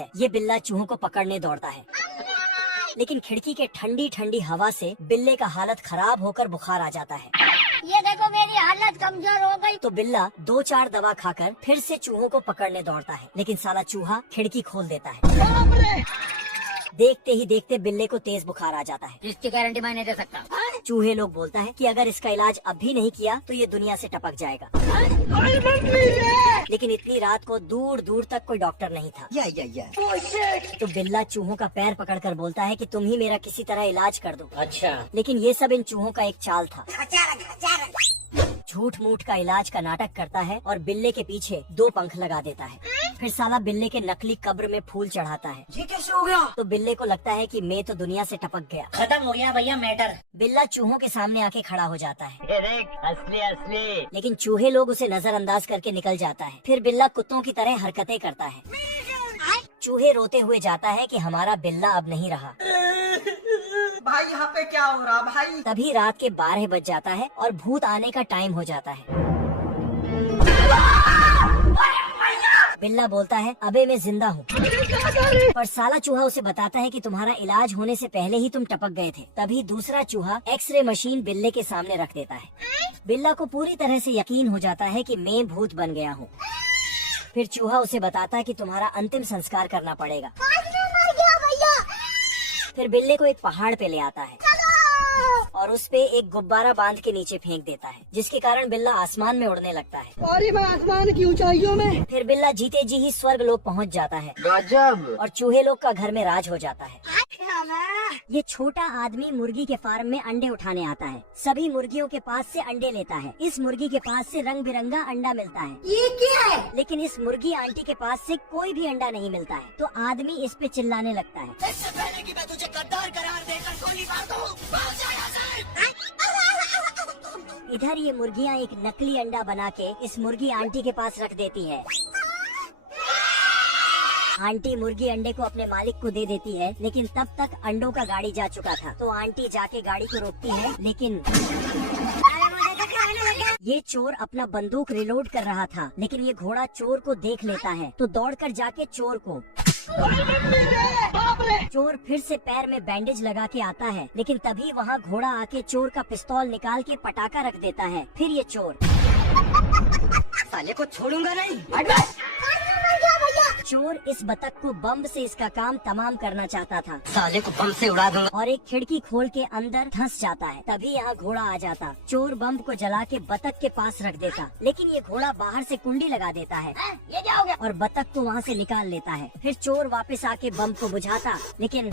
है। ये बिल्ला चूहों को पकड़ने दौड़ता है, लेकिन खिड़की के ठंडी ठंडी हवा से बिल्ले का हालत खराब होकर बुखार आ जाता है। ये देखो मेरी हालत कमजोर हो गई। तो बिल्ला 2-4 दवा खाकर फिर से चूहों को पकड़ने दौड़ता है, लेकिन साला चूहा खिड़की खोल देता है। देखते ही देखते बिल्ले को तेज बुखार आ जाता है। इसकी गारंटी मैं नहीं दे सकता। चूहे लोग बोलता है कि अगर इसका इलाज अब भी नहीं किया तो ये दुनिया से टपक जाएगा। लेकिन इतनी रात को दूर दूर तक कोई डॉक्टर नहीं था। तो बिल्ला चूहों का पैर पकड़कर बोलता है कि तुम ही मेरा किसी तरह इलाज कर दो। अच्छा। लेकिन ये सब इन चूहों का एक चाल था। झूठ मूठ का इलाज का नाटक करता है और बिल्ले के पीछे 2 पंख लगा देता है। फिर साला बिल्ले के नकली कब्र में फूल चढ़ाता है। ये कैसे हो गया? तो बिल्ले को लगता है कि मैं तो दुनिया से टपक गया। खत्म हो गया भैया मैटर। बिल्ला चूहों के सामने आके खड़ा हो जाता है, ये देख, असली असली। लेकिन चूहे लोग उसे नजरअंदाज करके निकल जाता है। फिर बिल्ला कुत्तों की तरह हरकतें करता है। चूहे रोते हुए जाता है कि हमारा बिल्ला अब नहीं रहा। भाई यहाँ पे क्या हो रहा भाई? तभी रात के 12 बज जाता है और भूत आने का टाइम हो जाता है। बिल्ला बोलता है अबे मैं जिंदा हूँ। पर साला चूहा उसे बताता है कि तुम्हारा इलाज होने से पहले ही तुम टपक गए थे। तभी दूसरा चूहा एक्सरे मशीन बिल्ले के सामने रख देता है। बिल्ला को पूरी तरह से यकीन हो जाता है कि मैं भूत बन गया हूँ। फिर चूहा उसे बताता है कि तुम्हारा अंतिम संस्कार करना पड़ेगा। फिर बिल्ले को एक पहाड़ पे ले आता है और उस पे एक गुब्बारा बांध के नीचे फेंक देता है, जिसके कारण बिल्ला आसमान में उड़ने लगता है। अरे मैं आसमान की ऊंचाइयों में। फिर बिल्ला जीते जी ही स्वर्ग लोक पहुंच जाता है। गजब। और चूहे लोग का घर में राज हो जाता है। ये छोटा आदमी मुर्गी के फार्म में अंडे उठाने आता है। सभी मुर्गियों के पास से अंडे लेता है। इस मुर्गी के पास से रंग बिरंगा अंडा मिलता है। ये क्या है? लेकिन इस मुर्गी आंटी के पास से कोई भी अंडा नहीं मिलता है। तो आदमी इस पे चिल्लाने लगता है, इससे पहले कि मैं तुझे गद्दार करार देकर गोली मार दूं, भाग जा यहाँ से। इधर ये मुर्गियाँ एक नकली अंडा बना के इस मुर्गी आंटी के पास रख देती है। आंटी मुर्गी अंडे को अपने मालिक को दे देती है, लेकिन तब तक अंडों का गाड़ी जा चुका था। तो आंटी जाके गाड़ी को रोकती है, लेकिन ये चोर अपना बंदूक रिलोड कर रहा था। लेकिन ये घोड़ा चोर को देख लेता है, तो दौड़कर जाके चोर को चोर फिर से पैर में बैंडेज लगा के आता है, लेकिन तभी वहाँ घोड़ा आके चोर का पिस्तौल निकाल के पटाखा रख देता है। फिर ये चोर साले को छोड़ूंगा नहीं। चोर इस बतख को बम से इसका काम तमाम करना चाहता था। साले को बम से उड़ा दूंगा। और एक खिड़की खोल के अंदर धंस जाता है। तभी यहाँ घोड़ा आ जाता। चोर बम को जला के बतख के पास रख देता, लेकिन ये घोड़ा बाहर से कुंडी लगा देता है। ये क्या हो गया? और बतख को वहाँ से निकाल लेता है। फिर चोर वापस आके बम को बुझाता, लेकिन